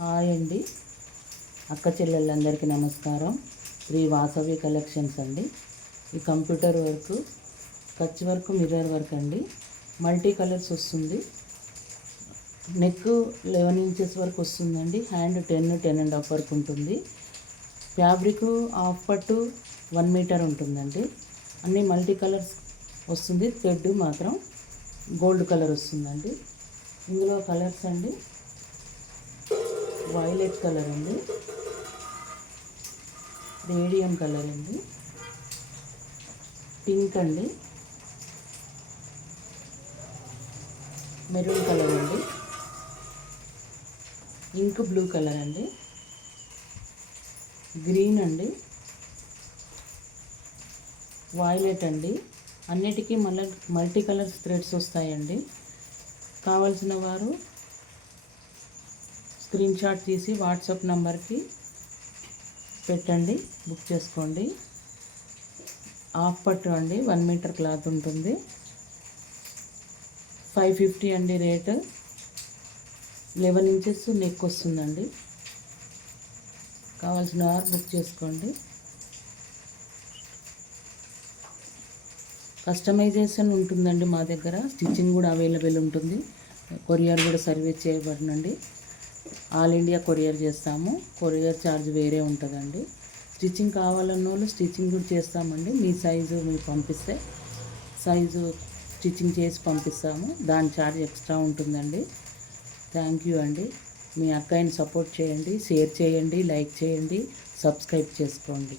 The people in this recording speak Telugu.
హాయ్ అండి, అక్క చెల్లెళ్ళందరికీ నమస్కారం. శ్రీ వాసవి కలెక్షన్స్ అండి. ఈ computer work, Kutch work, mirror work అండి. మల్టీ కలర్స్ వస్తుంది. నెక్ 11 ఇంచెస్ వరకు వస్తుందండి. హ్యాండ్ 10.5 వరకు ఉంటుంది. ఫ్యాబ్రిక్ హాఫ్ పట్టు 1 మీటర్ ఉంటుందండి. అన్నీ మల్టీ కలర్స్ వస్తుంది. థ్రెడ్ మాత్రం గోల్డ్ కలర్ వస్తుందండి. ఇందులో కలర్స్ అండి, వైలెట్ కలర్ అండి, రేడియం కలర్ అండి, పింక్ అండి, మెరూన్ కలర్ అండి, ఇంక్ బ్లూ కలర్ అండి, గ్రీన్ అండి, వైలెట్ అండి. అన్నిటికీ మల్టీ కలర్స్ థ్రెడ్స్ వస్తాయండి. కావాల్సిన వారు స్క్రీన్ షాట్ తీసి వాట్సాప్ నంబర్కి పెట్టండి, బుక్ చేసుకోండి. హాఫ్ పట్టు అండి, 1 మీటర్ క్లాత్ ఉంటుంది. 550 అండి రేటు. 11 ఇంచెస్ నెక్ వస్తుందండి. కావాల్సిన వారు బుక్ చేసుకోండి. కస్టమైజేషన్ ఉంటుందండి మా దగ్గర. స్టిచ్చింగ్ కూడా అవైలబుల్ ఉంటుంది. కొరియర్ కూడా సర్వీస్ చేయబడినండి. ఆల్ ఇండియా కొరియర్ చేస్తాము. కొరియర్ ఛార్జ్ వేరే ఉంటుందండి. స్టిచ్చింగ్ కావాలన్న వాళ్ళు స్టిచ్చింగ్ కూడా చేస్తామండి. మీ సైజు మీరు పంపిస్తే సైజు స్టిచ్చింగ్ చేసి పంపిస్తాము. దాని ఛార్జ్ ఎక్స్ట్రా ఉంటుందండి. థ్యాంక్ యూ అండి. మీ అక్కయ్యని సపోర్ట్ చేయండి, షేర్ చేయండి, లైక్ చేయండి, సబ్స్క్రైబ్ చేసుకోండి.